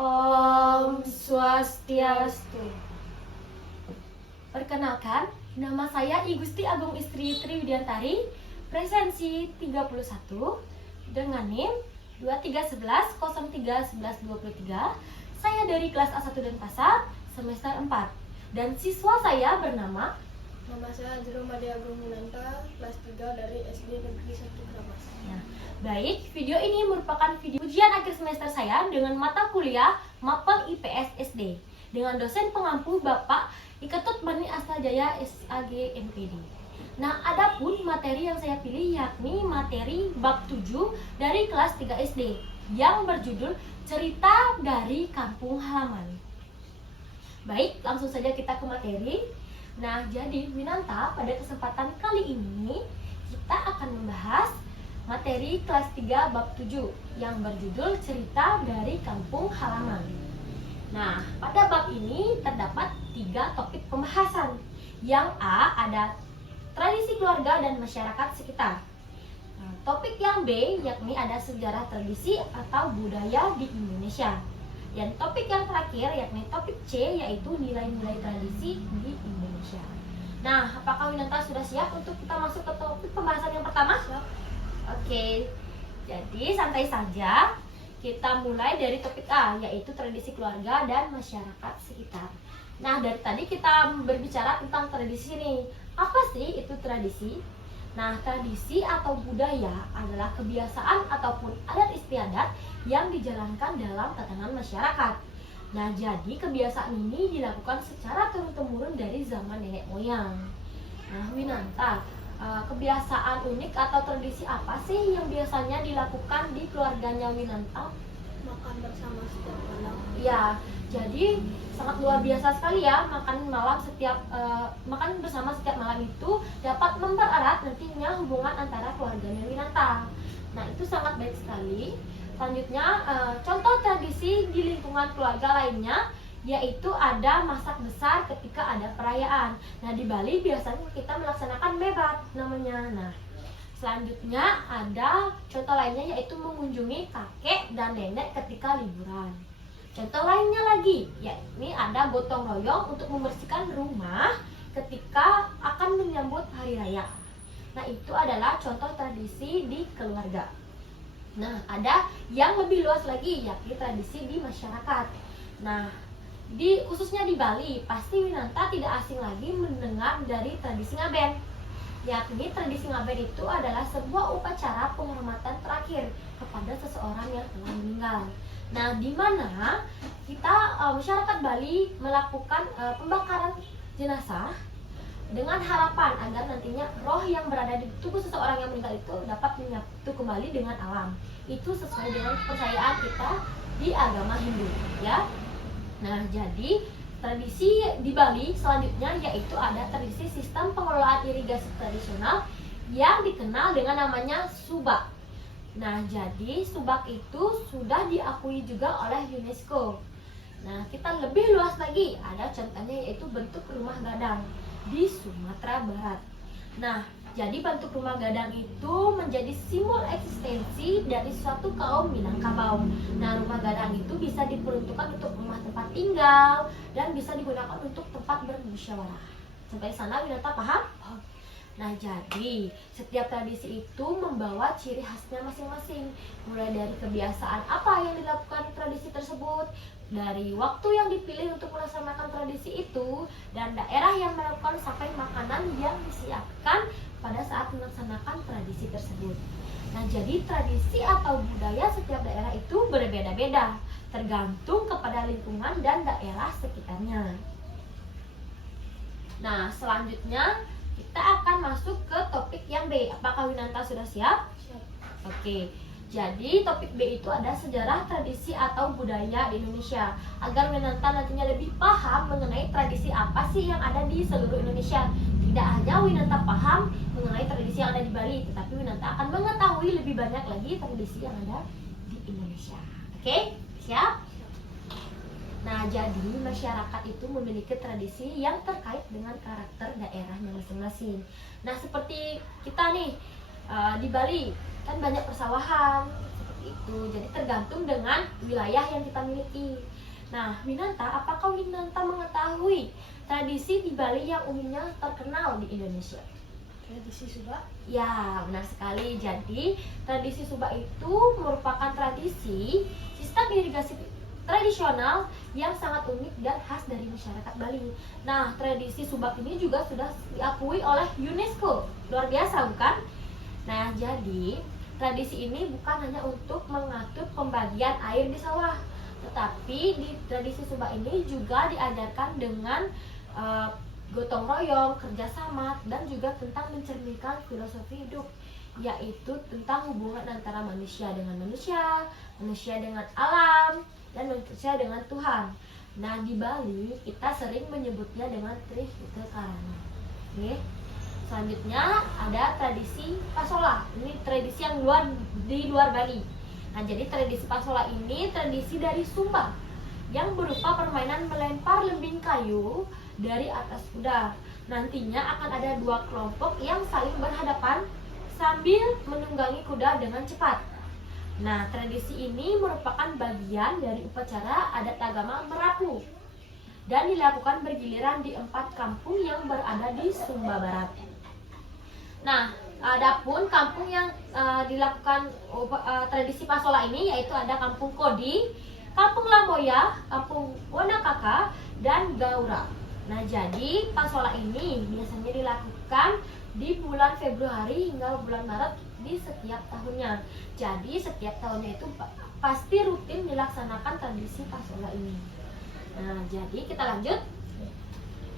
Om Swastiastu. Perkenalkan, nama saya I Gusti Agung Istri Triwidiantari, presensi 31 dengan NIM 2311031123. Saya dari kelas A1 Denpasar, semester 4. Dan siswa saya bernama Nama saya Jerome Ade Agung Winanta, kelas 3 dari SD Negeri 1 Keramas. Nah, baik, video ini merupakan video ujian akhir semester saya dengan mata kuliah Mapel IPS SD dengan dosen pengampu Bapak Iketut Bani Astajaya SAG MPD. Nah, adapun materi yang saya pilih yakni materi bab 7 dari kelas 3 SD yang berjudul Cerita dari Kampung Halaman. Baik, langsung saja kita ke materi. Nah, jadi Winanta, pada kesempatan kali ini kita akan membahas materi kelas 3 bab 7 yang berjudul Cerita dari Kampung Halaman. Nah, pada bab ini terdapat 3 topik pembahasan. Yang A ada tradisi keluarga dan masyarakat sekitar. Nah, topik yang B yakni ada sejarah tradisi atau budaya di Indonesia. Dan topik yang terakhir yakni topik C yaitu nilai-nilai tradisi di Indonesia. Nah, apakah Winanta sudah siap untuk kita masuk ke topik pembahasan yang pertama? Siap. Oke, jadi santai saja. Kita mulai dari topik A yaitu tradisi keluarga dan masyarakat sekitar. Nah, dari tadi kita berbicara tentang tradisi nih. Apa sih itu tradisi? Nah, tradisi atau budaya adalah kebiasaan ataupun adat istiadat yang dijalankan dalam tatanan masyarakat. Nah, jadi kebiasaan ini dilakukan secara turun-temurun dari zaman nenek moyang. Nah, Winanta, kebiasaan unik atau tradisi apa sih yang biasanya dilakukan di keluarganya Winanta? Makan bersama setiap malam. Ya, jadi sangat luar biasa sekali ya makan bersama setiap malam itu dapat mempererat nantinya hubungan antara keluarganya Winanta. Nah, itu sangat baik sekali. Selanjutnya, contoh tradisi di lingkungan keluarga lainnya yaitu ada masak besar ketika ada perayaan. Nah, di Bali biasanya kita melaksanakan bebat namanya. Nah, selanjutnya ada contoh lainnya yaitu mengunjungi kakek dan nenek ketika liburan. Contoh lainnya lagi, yakni ada gotong royong untuk membersihkan rumah ketika akan menyambut hari raya. Nah, itu adalah contoh tradisi di keluarga. Nah, ada yang lebih luas lagi, yakni tradisi di masyarakat. Nah, khususnya di Bali, pasti Winanta tidak asing lagi mendengar dari tradisi ngaben. Yakni tradisi ngaben itu adalah sebuah upacara penghormatan terakhir kepada seseorang yang telah meninggal. Nah, di mana kita masyarakat Bali melakukan pembakaran jenazah dengan harapan agar nantinya roh yang berada di tubuh seseorang yang meninggal itu dapat menyatu kembali dengan alam. Itu sesuai dengan kepercayaan kita di agama Hindu, ya. Nah, jadi tradisi di Bali selanjutnya yaitu ada tradisi sistem pengelolaan irigasi tradisional yang dikenal dengan namanya subak. Nah, jadi subak itu sudah diakui juga oleh UNESCO. Nah, kita lebih luas lagi, ada contohnya yaitu bentuk rumah gadang di Sumatera Barat. Nah, jadi bentuk rumah gadang itu menjadi simbol eksistensi dari suatu kaum Minangkabau. Nah, rumah gadang itu bisa diperuntukkan untuk rumah tempat tinggal dan bisa digunakan untuk tempat bermusyawarah. Sampai sana Winanta paham? Nah, jadi setiap tradisi itu membawa ciri khasnya masing-masing. Mulai dari kebiasaan apa yang dilakukan tradisi tersebut, dari waktu yang dipilih untuk melaksanakan tradisi itu, dan daerah yang melakukan sampai makanan yang disiapkan pada saat melaksanakan tradisi tersebut. Nah, jadi tradisi atau budaya setiap daerah itu berbeda-beda, tergantung kepada lingkungan dan daerah sekitarnya. Nah, selanjutnya kita akan masuk ke topik yang B. Apakah Winanta sudah siap? Siap. Oke. Jadi topik B itu ada sejarah tradisi atau budaya di Indonesia. Agar Winanta nantinya lebih paham mengenai tradisi apa sih yang ada di seluruh Indonesia. Tidak hanya Winanta paham mengenai tradisi yang ada di Bali, tetapi Winanta akan mengetahui lebih banyak lagi tradisi yang ada di Indonesia. Oke? Siap? Nah, jadi masyarakat itu memiliki tradisi yang terkait dengan karakter daerahnya masing-masing. Nah, seperti kita nih di Bali kan banyak persawahan, seperti Itu jadi tergantung dengan wilayah yang kita miliki. Nah, Winanta, apakah Winanta mengetahui tradisi di Bali yang umumnya terkenal di Indonesia? Tradisi Subak. Ya, benar sekali. Jadi, tradisi Subak itu merupakan tradisi sistem irigasi tradisional yang sangat unik dan khas dari masyarakat Bali. Nah, tradisi Subak ini juga sudah diakui oleh UNESCO. Luar biasa, bukan? Nah, jadi tradisi ini bukan hanya untuk mengatur pembagian air di sawah, tetapi di tradisi Subak ini juga diajarkan dengan gotong royong, kerjasama, dan juga tentang mencerminkan filosofi hidup, yaitu tentang hubungan antara manusia dengan manusia, manusia dengan alam, dan manusia dengan Tuhan. Nah, di Bali kita sering menyebutnya dengan Trihita Karana. Oke. Selanjutnya ada tradisi Pasola. Ini tradisi yang di luar Bali. Nah, jadi tradisi Pasola ini tradisi dari Sumba yang berupa permainan melempar lembing kayu dari atas kuda. Nantinya akan ada dua kelompok yang saling berhadapan sambil menunggangi kuda dengan cepat. Nah, tradisi ini merupakan bagian dari upacara adat agama Merapu dan dilakukan bergiliran di 4 kampung yang berada di Sumba Barat. Nah, adapun kampung yang dilakukan tradisi Pasola ini yaitu ada Kampung Kodi, Kampung Lamoya, Kampung Wanakaka, dan Gaura. Nah, jadi Pasola ini biasanya dilakukan di bulan Februari hingga bulan Maret di setiap tahunnya. Jadi setiap tahunnya itu pasti rutin dilaksanakan tradisi Pasola ini. Nah, jadi kita lanjut.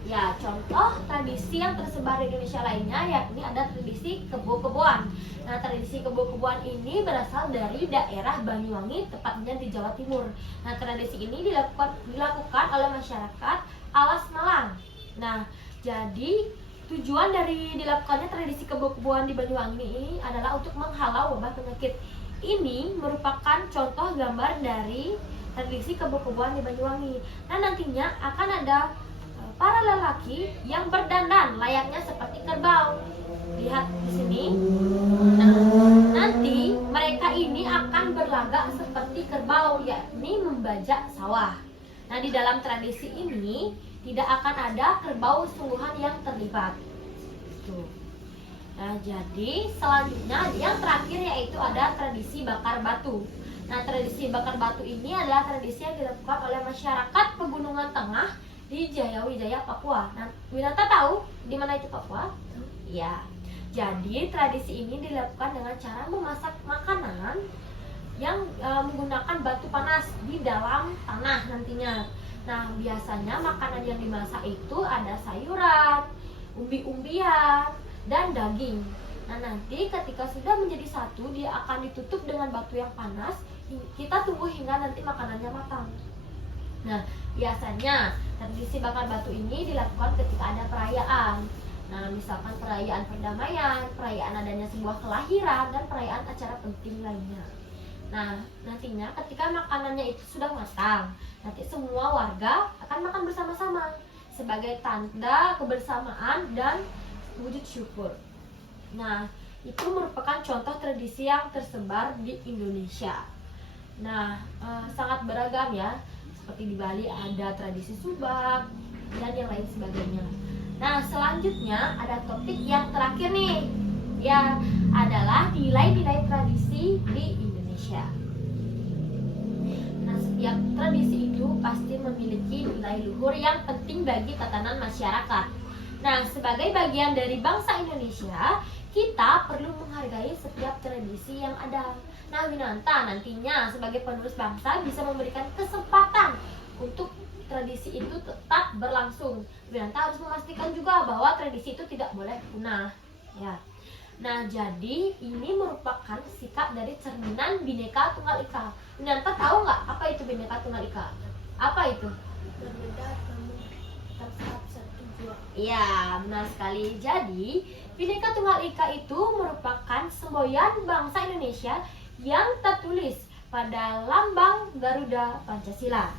Ya, contoh tradisi yang tersebar di Indonesia lainnya yakni ada tradisi kebo-keboan. Nah, tradisi kebo-keboan ini berasal dari daerah Banyuwangi, tepatnya di Jawa Timur. Nah, tradisi ini dilakukan oleh masyarakat Alas Malang. Nah, jadi tujuan dari dilakukannya tradisi kebo-keboan di Banyuwangi ini adalah untuk menghalau wabah penyakit. Ini merupakan contoh gambar dari tradisi kebo-keboan di Banyuwangi. Nah, nantinya akan ada para lelaki yang berdandan layaknya seperti kerbau. Lihat di sini. Nah, nanti mereka ini akan berlagak seperti kerbau, yakni membajak sawah. Nah, di dalam tradisi ini tidak akan ada kerbau sungguhan yang terlibat. Tuh. Nah, jadi selanjutnya yang terakhir yaitu ada tradisi bakar batu. Nah, tradisi bakar batu ini adalah tradisi yang dilakukan oleh masyarakat Pegunungan Tengah di Jayawijaya, Papua. Nah, Winata tahu di mana itu Papua? Ya. Jadi tradisi ini dilakukan dengan cara memasak makanan yang menggunakan batu panas di dalam tanah nantinya. Nah, biasanya makanan yang dimasak itu ada sayuran, umbi-umbian, dan daging. Nah, nanti ketika sudah menjadi satu, dia akan ditutup dengan batu yang panas. Kita tunggu hingga nanti makanannya matang. Nah, biasanya tradisi bakar batu ini dilakukan ketika ada perayaan. Nah, misalkan perayaan perdamaian, perayaan adanya sebuah kelahiran, dan perayaan acara penting lainnya. Nah, nantinya ketika makanannya itu sudah matang, nanti semua warga akan makan bersama-sama sebagai tanda kebersamaan dan wujud syukur. Nah, itu merupakan contoh tradisi yang tersebar di Indonesia. Nah, sangat beragam ya. Seperti di Bali ada tradisi Subak dan yang lain sebagainya. Nah, selanjutnya ada topik yang terakhir nih, ya adalah nilai-nilai tradisi di Indonesia. Nah, setiap tradisi itu pasti memiliki nilai luhur yang penting bagi tatanan masyarakat. Nah, sebagai bagian dari bangsa Indonesia, kita perlu menghargai setiap tradisi yang ada. Nah, Winanta nantinya sebagai penerus bangsa bisa memberikan kesempatan untuk tradisi itu tetap berlangsung. Winanta harus memastikan juga bahwa tradisi itu tidak boleh punah. Ya. Nah, jadi ini merupakan sikap dari cerminan Bhinneka Tunggal Ika. Winanta tahu nggak apa itu Bhinneka Tunggal Ika? Apa itu? Berbeda namun tetap satu jua. Iya, benar sekali. Jadi, Bhinneka Tunggal Ika itu merupakan semboyan bangsa Indonesia yang tertulis pada lambang Garuda Pancasila.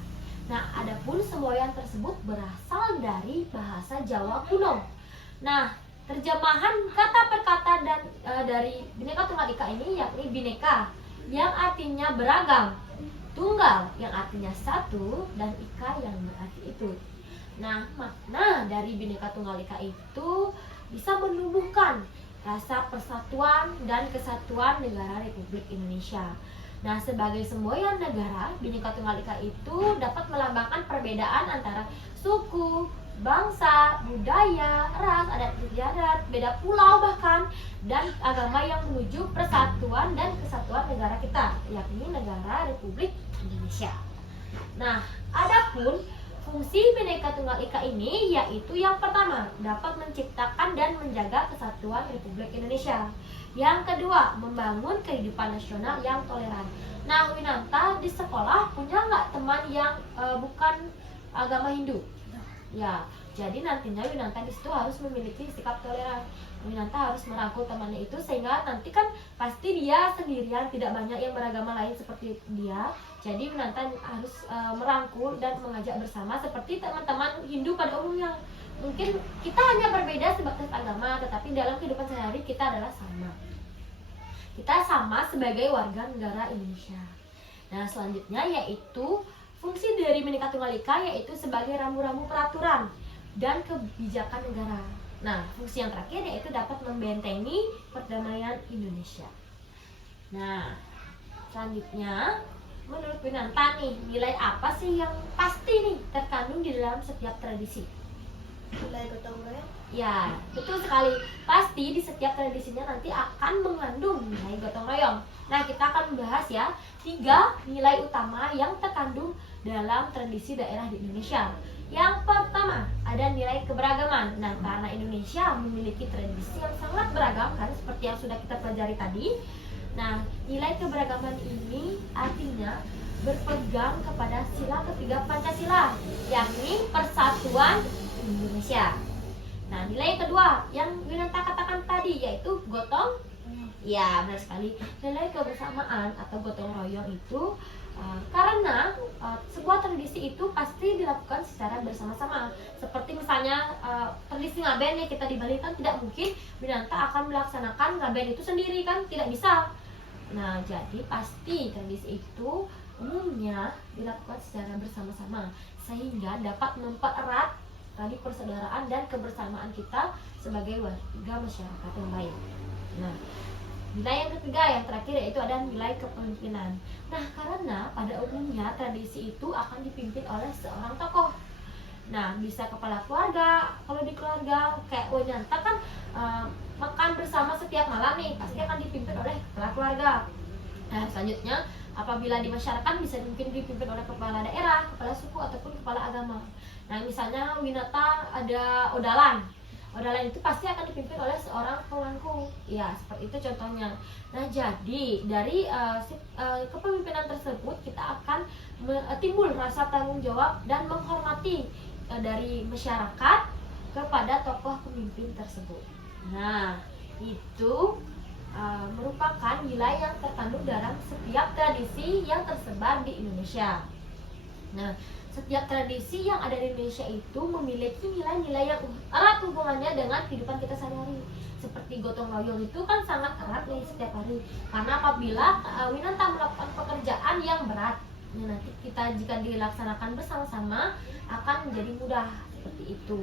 Nah, adapun semboyan tersebut berasal dari bahasa Jawa kuno. Nah, terjemahan kata per kata dan dari Bhinneka Tunggal Ika ini yakni bineka. yang artinya beragam, tunggal yang artinya satu, dan ika yang berarti itu. Nah, makna dari Bhinneka Tunggal Ika itu bisa menumbuhkan rasa persatuan dan kesatuan negara Republik Indonesia. Nah, sebagai semboyan negara, Bhinneka Tunggal Ika itu dapat melambangkan perbedaan antara suku, bangsa, budaya, ras, adat istiadat, beda pulau bahkan, dan agama yang menuju persatuan dan kesatuan negara kita, yakni negara Republik Indonesia. Nah, adapun fungsi Bhinneka Tunggal Ika ini yaitu yang pertama, dapat menciptakan dan menjaga kesatuan Republik Indonesia. Yang kedua, membangun kehidupan nasional yang toleran. Nah, Winanta di sekolah punya nggak teman yang bukan agama Hindu? Ya, jadi nantinya Winanta di situ harus memiliki sikap toleran. Winanta harus merangkul temannya itu sehingga nanti kan pasti dia sendirian, tidak banyak yang beragama lain seperti dia. Jadi Winanta harus merangkul dan mengajak bersama seperti teman-teman Hindu pada umumnya. Mungkin kita hanya berbeda sebatas agama, tetapi dalam kehidupan sehari-hari kita adalah sama. Kita sama sebagai warga negara Indonesia. Nah, selanjutnya yaitu fungsi dari Bhinneka Tunggal Ika yaitu sebagai rambu-rambu peraturan dan kebijakan negara. Nah, fungsi yang terakhir yaitu dapat membentengi perdamaian Indonesia. Nah, selanjutnya menurut Winanta nih, nilai apa sih yang pasti nih terkandung di dalam setiap tradisi? Nilai gotong royong. Ya, betul sekali. Pasti di setiap tradisinya nanti akan mengandung nilai gotong royong. Nah, kita akan membahas ya 3 nilai utama yang terkandung dalam tradisi daerah di Indonesia. Yang pertama, ada nilai keberagaman. Nah, karena Indonesia memiliki tradisi yang sangat beragam kan seperti yang sudah kita pelajari tadi. Nah, nilai keberagaman ini artinya berpegang kepada sila ketiga Pancasila, yakni persatuan Indonesia. Nah, nilai kedua yang Winanta katakan tadi yaitu gotong. Ya, benar sekali. Nilai kebersamaan atau gotong royong itu karena sebuah tradisi itu pasti dilakukan secara bersama-sama. Seperti misalnya tradisi ngaben ya, kita di Bali kan tidak mungkin Winanta akan melaksanakan ngaben itu sendiri kan, tidak bisa. Nah, jadi pasti tradisi itu umumnya dilakukan secara bersama-sama sehingga dapat mempererat tadi persaudaraan dan kebersamaan kita sebagai warga masyarakat yang baik. Nah, nilai yang ketiga yang terakhir yaitu ada nilai kepemimpinan. Nah, karena pada umumnya tradisi itu akan dipimpin oleh seorang tokoh. Nah, bisa kepala keluarga. Kalau di keluarga kayak Winanta kan makan bersama setiap malam nih, pasti akan dipimpin oleh kepala keluarga. Nah, selanjutnya apabila di masyarakat bisa mungkin dipimpin oleh kepala daerah, kepala suku ataupun kepala agama. Nah, misalnya Winata ada odalan. Odalan itu pasti akan dipimpin oleh seorang pemangku. Ya, seperti itu contohnya. Nah, jadi dari kepemimpinan tersebut kita akan timbul rasa tanggung jawab dan menghormati dari masyarakat kepada tokoh pemimpin tersebut. Nah, itu merupakan nilai yang terkandung dalam setiap tradisi yang tersebar di Indonesia. Nah, setiap tradisi yang ada di Indonesia itu memiliki nilai-nilai yang erat hubungannya dengan kehidupan kita sehari-hari. Seperti gotong royong itu kan sangat erat nih setiap hari. Karena apabila Winanta melakukan pekerjaan yang berat, nanti kita jika dilaksanakan bersama-sama akan menjadi mudah seperti itu.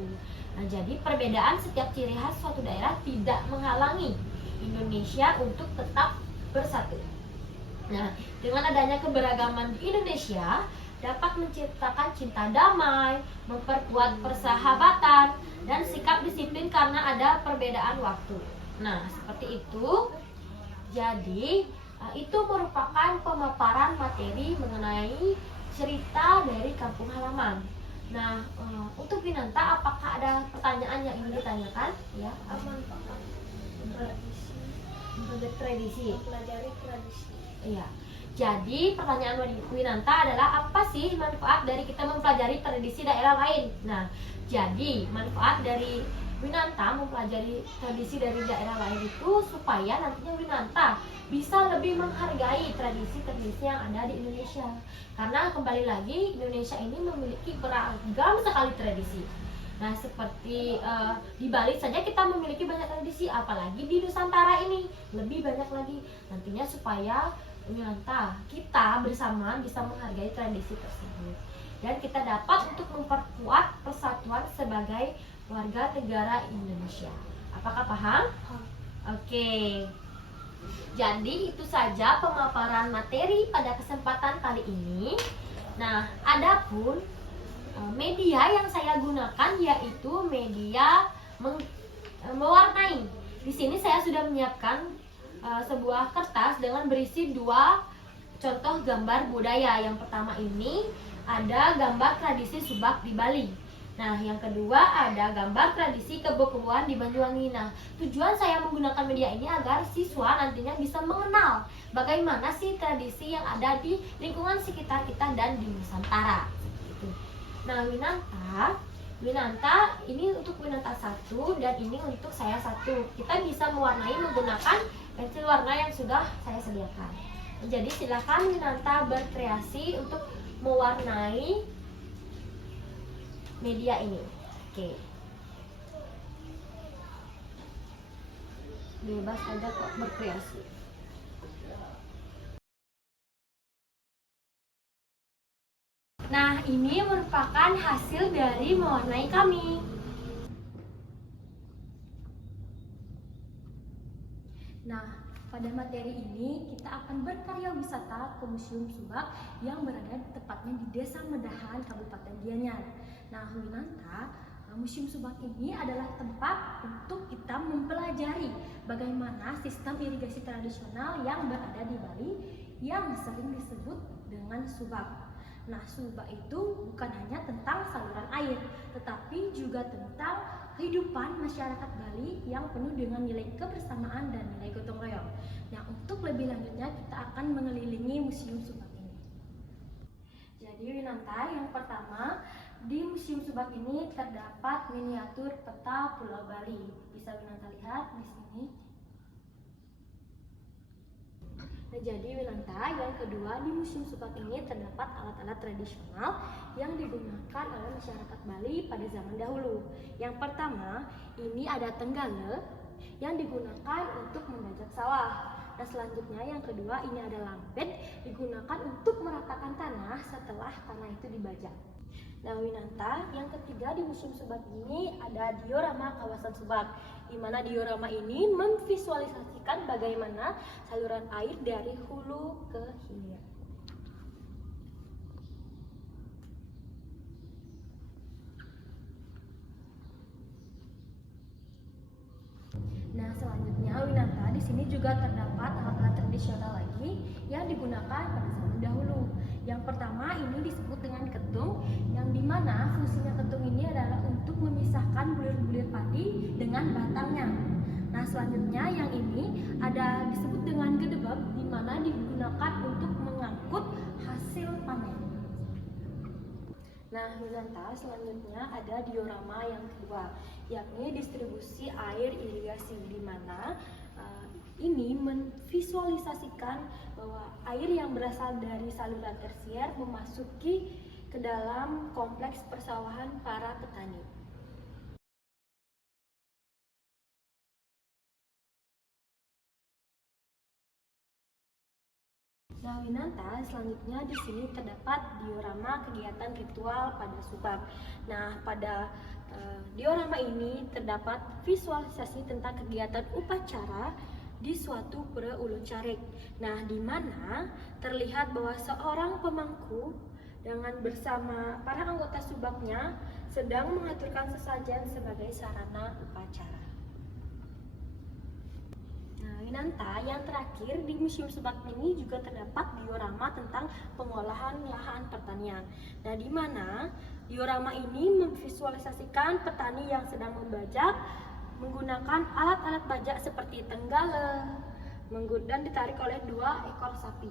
Nah, jadi perbedaan setiap ciri khas suatu daerah tidak menghalangi Indonesia untuk tetap bersatu. Nah, dengan adanya keberagaman di Indonesia dapat menciptakan cinta damai, memperkuat persahabatan, dan sikap disiplin karena ada perbedaan waktu. Nah, seperti itu. Jadi, itu merupakan pemaparan materi mengenai cerita dari kampung halaman. Nah, untuk Winanta, apakah ada pertanyaan yang ingin ditanyakan? Ya, Manfaat tradisi. mempelajari tradisi. Iya. Jadi pertanyaan Winanta adalah apa sih manfaat dari kita mempelajari tradisi daerah lain? Nah, jadi manfaat dari Winanta mempelajari tradisi dari daerah lain itu supaya nantinya Winanta bisa lebih menghargai tradisi-tradisi yang ada di Indonesia. Karena kembali lagi Indonesia ini memiliki beragam sekali tradisi. Nah, seperti di Bali saja kita memiliki banyak tradisi, apalagi di Nusantara ini lebih banyak lagi. Nantinya supaya Winanta, kita bersama bisa menghargai tradisi tersebut dan kita dapat untuk memperkuat persatuan sebagai warga negara Indonesia. Apakah paham? Oke. Jadi itu saja pemaparan materi pada kesempatan kali ini. Nah, adapun media yang saya gunakan yaitu media mewarnai. Di sini saya sudah menyiapkan sebuah kertas dengan berisi 2 contoh gambar budaya. Yang pertama ini ada gambar tradisi Subak di Bali. Nah, yang kedua ada gambar tradisi kebo-keboan di Banyuwangi. Nah, tujuan saya menggunakan media ini agar siswa nantinya bisa mengenal bagaimana sih tradisi yang ada di lingkungan sekitar kita dan di Nusantara. Gitu. Nah, Winanta ini untuk Winanta 1 dan ini untuk saya 1. Kita bisa mewarnai menggunakan pensil warna yang sudah saya sediakan. Jadi silakan Winanta berkreasi untuk mewarnai media ini. Oke. Bebas aja kok berkreasi. Nah, ini merupakan hasil dari mewarnai kami. Nah, pada materi ini kita akan berkarya wisata ke Museum Subak yang berada tepatnya di Desa Medahan, Kabupaten Gianyar. Nah, Winanta, Museum Subak ini adalah tempat untuk kita mempelajari bagaimana sistem irigasi tradisional yang berada di Bali yang sering disebut dengan subak. Nah, subak itu bukan hanya tentang saluran air, tetapi juga tentang kehidupan masyarakat Bali yang penuh dengan nilai kebersamaan dan nilai gotong royong. Nah, untuk lebih lanjutnya kita akan mengelilingi Museum Subak ini. Jadi Winanta, yang pertama di Museum Subak ini terdapat miniatur peta Pulau Bali. Bisa Winanta lihat di sini. Nah, jadi Winanta, yang kedua di Museum Subak ini terdapat alat-alat tradisional yang digunakan oleh masyarakat Bali pada zaman dahulu. Yang pertama, ini ada tenggale yang digunakan untuk membajak sawah. Nah, selanjutnya yang kedua ini ada lampet digunakan untuk meratakan tanah setelah tanah itu dibajak. Nah, Winanta, yang ketiga di Museum Subak ini ada diorama kawasan Subak, di mana diorama ini memvisualisasikan bagaimana saluran air dari hulu ke hilir. Nah, selanjutnya Winanta, di sini juga terdapat alat-alat tradisional lagi yang digunakan pada zaman dahulu. Yang pertama ini disebut dengan ketung, yang dimana fungsinya ketung ini adalah untuk memisahkan bulir-bulir padi dengan batangnya. Nah, selanjutnya yang ini ada disebut dengan gedebab, di mana digunakan untuk mengangkut hasil panen. Nah, Winanta, selanjutnya ada diorama yang kedua, yakni distribusi air irigasi, di mana ini memvisualisasikan bahwa air yang berasal dari saluran tersier memasuki ke dalam kompleks persawahan para petani. Nah, Winanta, selanjutnya di sini terdapat diorama kegiatan ritual pada Subak. Nah, pada diorama ini terdapat visualisasi tentang kegiatan upacara di suatu pura Ulun Carik. Nah, di mana terlihat bahwa seorang pemangku dengan bersama para anggota Subaknya sedang mengaturkan sesajen sebagai sarana upacara. Nah, Winanta, yang terakhir di Museum Subak ini juga terdapat diorama tentang pengolahan lahan pertanian. Nah, di mana diorama ini memvisualisasikan petani yang sedang membajak menggunakan alat-alat bajak seperti tenggale dan ditarik oleh 2 ekor sapi.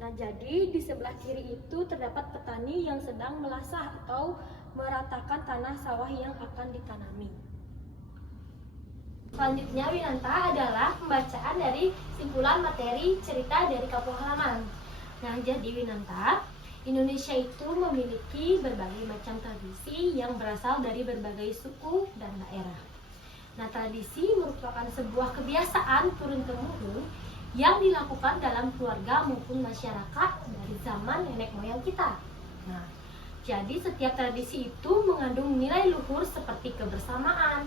Nah, jadi di sebelah kiri itu terdapat petani yang sedang melasah atau meratakan tanah sawah yang akan ditanami. Selanjutnya Winanta adalah pembacaan dari simpulan materi cerita dari kampung halaman. Nah, jadi Winanta, Indonesia itu memiliki berbagai macam tradisi yang berasal dari berbagai suku dan daerah. Nah, tradisi merupakan sebuah kebiasaan turun-temurun yang dilakukan dalam keluarga maupun masyarakat dari zaman nenek moyang kita. Nah, jadi setiap tradisi itu mengandung nilai luhur seperti kebersamaan,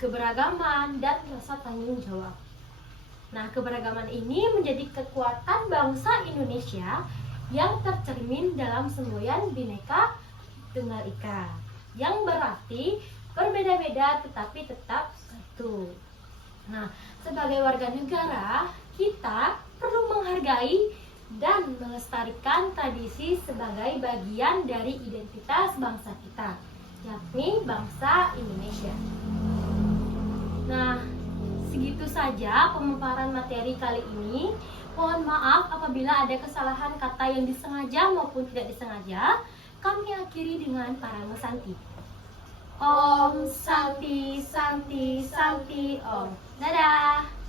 keberagaman, dan rasa tanggung jawab. Nah, keberagaman ini menjadi kekuatan bangsa Indonesia yang tercermin dalam semboyan Bhinneka Tunggal Ika, yang berarti berbeda-beda tetapi tetap satu. Nah, sebagai warga negara, kita perlu menghargai dan melestarikan tradisi sebagai bagian dari identitas bangsa kita, yakni bangsa Indonesia. Nah, segitu saja pemaparan materi kali ini. Mohon maaf apabila ada kesalahan kata yang disengaja maupun tidak disengaja. Kami akhiri dengan Parama Santi. Om Santi Santi Santi Om. Dadah.